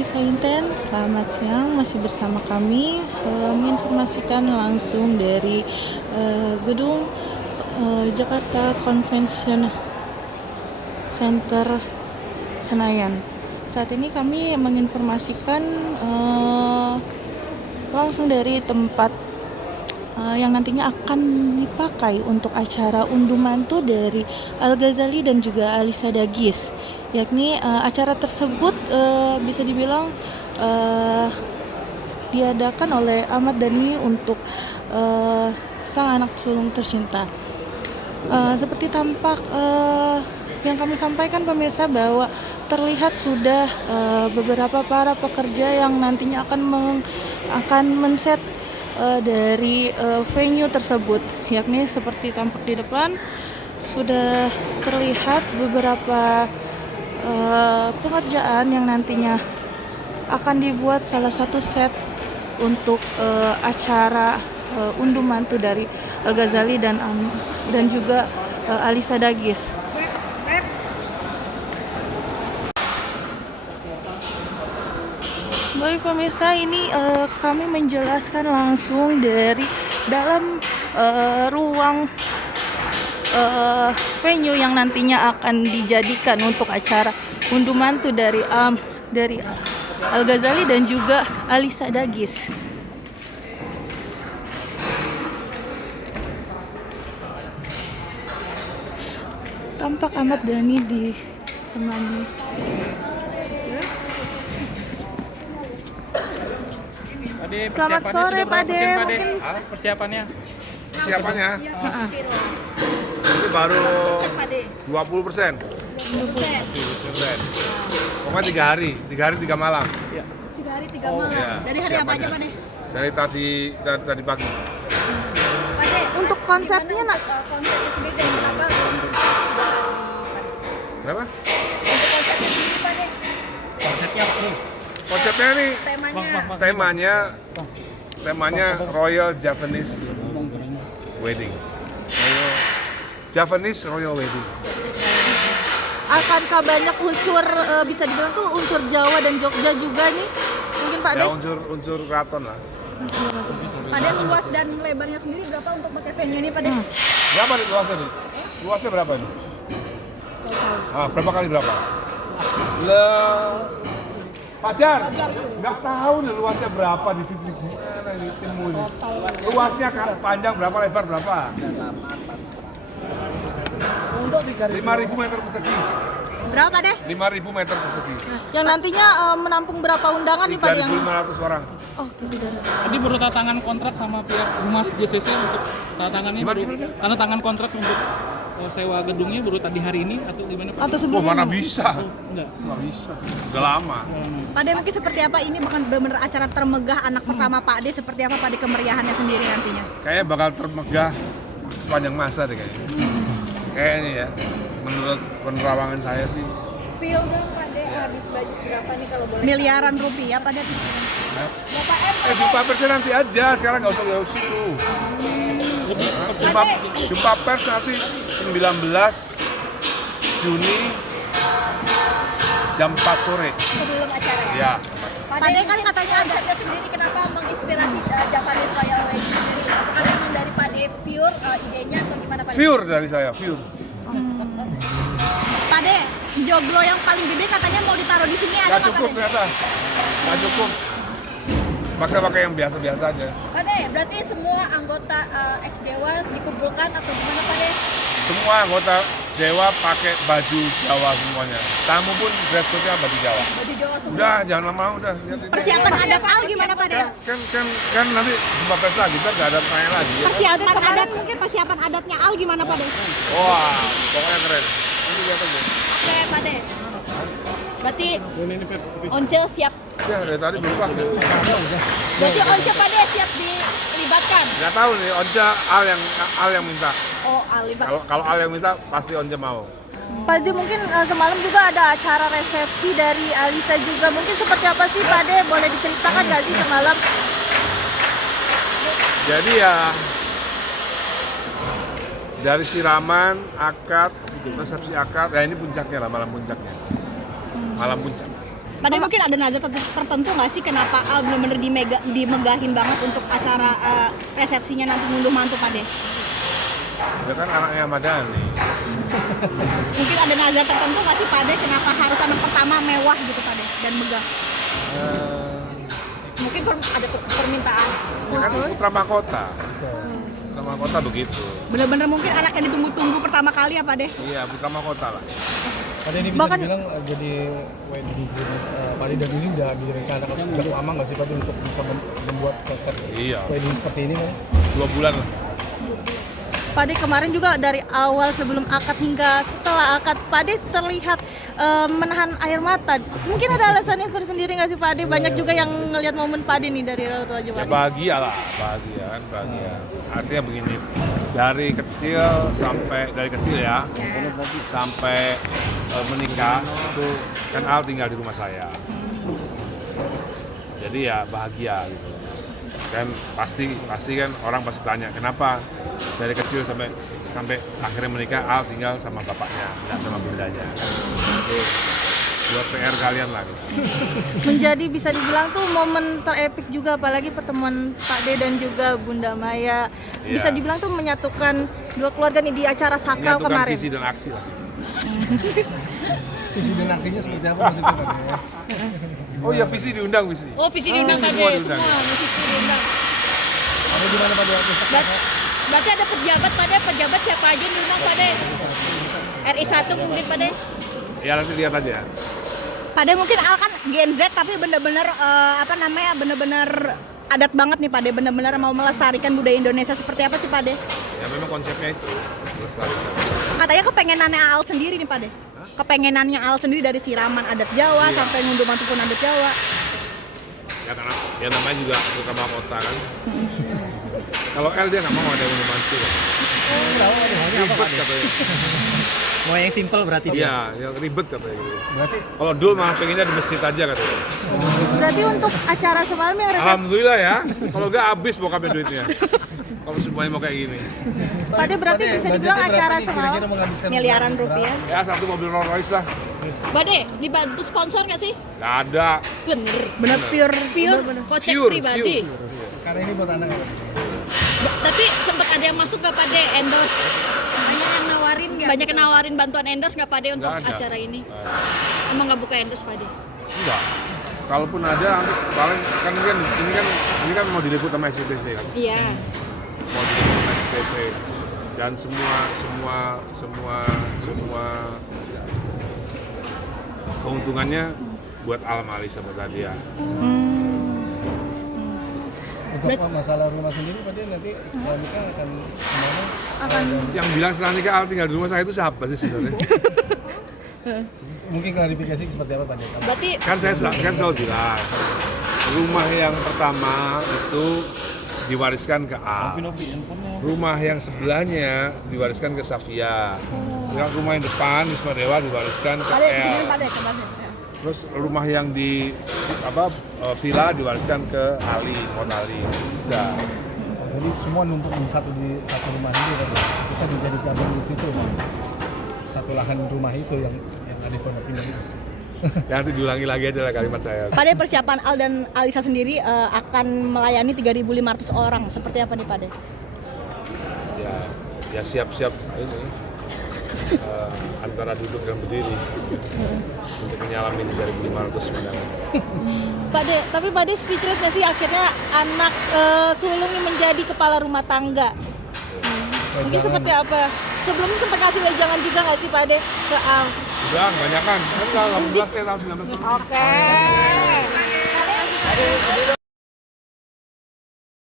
pemirsa Inten, selamat siang. Masih bersama kami menginformasikan langsung dari gedung Jakarta Convention Center Senayan. Saat ini kami menginformasikan langsung dari tempat yang nantinya akan dipakai untuk acara unduh mantu dari Al-Ghazali dan juga Alisa Dagis, yakni acara tersebut bisa dibilang diadakan oleh Ahmad Dhani untuk sang anak sulung tercinta. Seperti tampak yang kami sampaikan pemirsa, bahwa terlihat sudah beberapa para pekerja yang nantinya akan men-set dari venue tersebut, yakni seperti tampak di depan sudah terlihat beberapa pengerjaan yang nantinya akan dibuat salah satu set untuk acara unduh mantu dari Al-Ghazali dan juga Alisa Dagis. Baik pemirsa, ini kami menjelaskan langsung dari dalam ruang venue yang nantinya akan dijadikan untuk acara unduh mantu dari Al-Ghazali dan juga Alisa Dagis. Tampak Ahmad Dhani ditemani. Selamat sore Pak De. Mungkin Persiapannya ini baru 20%. Pokoknya 3 hari 3 malam. 3 hari 3 malam. Ya, Dari hari apa aja Pak De? Dari tadi pagi. Pak De, untuk konsepnya konsepnya sendiri dan kenapa Kenapa? untuk konsepnya sendiri Pak De? Konsepnya nih temanya Royal Japanese Wedding. Royal Wedding. akankah banyak unsur bisa dibilang tuh unsur Jawa dan Jogja juga nih? Mungkin Pak De? Ya unsur keraton lah. Pak De, luas dan lebarnya sendiri berapa untuk pakai venue ini Pak De? Berapa nih luasnya nih? Luasnya berapa nih? Berapa kali berapa? Pacar, nggak tahu nih luasnya berapa di sini. Gimana ini timmu ini? Luasnya panjang berapa, lebar berapa? 5.000 meter persegi. Berapa Pak De? 5.000 meter persegi. Yang nantinya menampung berapa undangan nih Pak De? 3.500 orang. Oh, tidak. Tadi baru tanda tangan kontrak sama pihak Humas JCC untuk tanda tangannya. Tanda tangan kontrak untuk sewa gedungnya baru tadi hari ini atau gimana Pak? Atau sebelumnya? Mana bisa? Enggak. Nggak bisa. Udah lama. Pak De, mungkin seperti apa ini bahkan benar-benar acara termegah anak pertama Pak De, seperti apa Pak De kemeriahannya sendiri nantinya? Kayaknya bakal termegah sepanjang masa deh kayaknya. Kayaknya ya. Menurut penerawangan saya sih. Spill dong Pak De, habis budget berapa nih kalau boleh? Miliaran rupiah Pak De. Berapa M Pak De? Jumpa persnya nanti aja, sekarang nggak usah jauh situ. Jumpa pers nanti 19 Juni jam 4 sore. Sebelum acara ya? Ya. Pak De, kan katanya konsepnya sendiri kenapa menginspirasi Japanese Royal Wedding sendiri? Apakah memang dari Pak De pure idenya atau gimana Pak De? Pure dari saya, pure. Pak De, joglo yang paling gede katanya mau ditaruh di sini, ada Nggak nggak Pak cukup De? ternyata. Nggak cukup. Pakai yang biasa-biasa aja. Pak De, berarti semua anggota ex-Dewa dikumpulkan atau gimana Pak De? Semua anggota Dewa pakai baju Jawa semuanya. Tamu pun dress code-nya baju Jawa. Baju Jawa semua. Udah, jangan lama udah. Lihat itu. Persiapan adat Al gimana Pak De? Kan nanti jumpa pers lagi, kita nggak ada tanya lagi. Ya. Persiapan adat mungkin persiapan adatnya Al gimana Pak De? Wah, pokoknya keren. Ini lihat aja. Oke Pak De. Berarti Once siap. Ya dari tadi belum pakai. Berarti Once Pak De siap dilibatkan. Nggak tahu nih, Onca Al yang minta. Oh, Al libat. Kalau Al yang minta pasti Onca mau. Pak De, mungkin semalam juga ada acara resepsi dari Alisa juga. Mungkin seperti apa sih Pak De? Boleh diceritakan nggak sih semalam? Jadi ya dari siraman, akad, resepsi akad, ya ini puncaknya lah, malam puncaknya. Malam puncak. Padahal mungkin ada nazar tertentu nggak sih kenapa Al bener-bener dimegahin banget untuk acara resepsinya nanti ngunduh mantu Pade? Dia kan anaknya Ahmad Dhani. Mungkin ada nazar tertentu nggak sih Pade kenapa harus anak pertama mewah gitu Pade dan megah? Mungkin ada permintaan Dia kan khusus. putra mahkota. Putra mahkota begitu. Bener-bener mungkin anak yang ditunggu-tunggu pertama kali ya Pade? Iya, putra mahkota lah. Pada ini bisa Bahkan- dibilang jadi wedding Pade dan ini udah direncanakan sejak lama nggak sih Pade untuk bisa membuat konsep Iya. wedding seperti ini kan? 2 bulan lah. Pade kemarin juga dari awal sebelum akad hingga setelah akad Pade terlihat menahan air mata. Mungkin ada alasannya sendiri nggak sih Pade? Banyak juga yang ngelihat momen Pade nih dari raut wajah Ya Pade. bahagia lah, bahagia kan, bahagia. Artinya begini, dari kecil ya, sampai menikah itu kan Al tinggal di rumah saya. Jadi ya bahagia gitu. Kan pasti kan orang pasti tanya kenapa dari kecil sampai akhirnya menikah Al tinggal sama bapaknya, nggak sama bundanya. Itu buat PR kalian lah gitu. Menjadi bisa dibilang tuh momen terepik juga, apalagi pertemuan Pak D dan juga Bunda Maya. Bisa Iya. dibilang tuh menyatukan dua keluarga nih di acara sakral Menyatukan kemarin. visi dan aksi lah. Visi dan aksinya seperti apa maksudnya Pade ya? Oh iya, visi diundang visi. Oh, visi diundang Visi Pade, semua diundang. semua musisi diundang. Ada di mana Pade? Berarti ada pejabat siapa aja yang diundang Pade? RI 1 mungkin Pade? Ya nanti lihat aja. Pade mungkin Al kan Gen Z tapi bener-bener bener-bener adat banget nih Pade, bener-bener mau melestarikan budaya Indonesia seperti apa sih Pade? Ya memang konsepnya itu melestarikan. Katanya kepengenannya Al sendiri nih Pade. Kepengenannya Al sendiri dari siraman adat Jawa Iya. sampai ngunduh mantu pun adat Jawa. Ya karena ya namanya juga bukan mahkota kan. Kalau L dia nggak mau ada yang mantu. Ribet katanya. Mau yang simple berarti dia. Iya, yang ribet katanya gitu. Berarti Kalau Dul malah pengennya di masjid aja katanya. Berarti untuk acara semalam yang resepsi Alhamdulillah ya. Kalau nggak habis bokapnya duitnya. Kalau semuanya mau kayak gini. Pade berarti bisa budgetnya dibilang berapa acara nih semalam kira-kira menghabiskan Miliaran berapa? rupiah. Ya 1 mobil Rolls Royce lah. Bade, dibantu sponsor nggak sih? Nggak ada. Bener pure kocek Pure, pribadi. Karena ini buat anak ya? Tapi sempat ada yang masuk nggak Pade endorse? Banyak yang nawarin bantuan endorse nggak Pade untuk Nggak ada. acara ini? Emang nggak buka endorse Pade? Enggak. Kalaupun ada, nanti paling kan ini kan mau diliput sama SCTV kan. Iya. Mau diliput sama SCTV dan semua keuntungannya buat Al Mali sama Tadia. Untuk masalah rumah sendiri Pade nanti setelah nikah akan kemana? akan Yang bilang setelah nikah Al tinggal di rumah saya itu siapa sih sebenarnya? Mungkin klarifikasi seperti apa Pade? Berarti Kan saya selalu bilang rumah yang pertama itu diwariskan ke Al. Rumah yang sebelahnya diwariskan ke Safia. Yang rumah yang depan Wisma Dewa diwariskan ke Pade, El. sini Pade, ke Pade. Terus rumah yang di villa diwariskan ke Ali, Mon Ali. Udah. Jadi semua numpuk di satu rumah ini kan. Kita dijadikan di situ. Satu lahan rumah itu yang ada di Pondok Indah itu. Ya, nanti diulangi lagi aja lah kalimat saya. Pade persiapan Al dan Alisa sendiri akan melayani 3.500 orang. Seperti apa nih Pade? Ya siap-siap ini antara duduk dan berdiri untuk menyalami 3.500 undangan. Pade, tapi Pade speechless nggak sih akhirnya anak sulung yang menjadi kepala rumah tangga? Mungkin seperti apa? Sebelumnya sempat ngasih wejangan juga nggak sih Pade ke Al? Udah, banyak kan? Kan 18 tahun 19 tahun. Oke.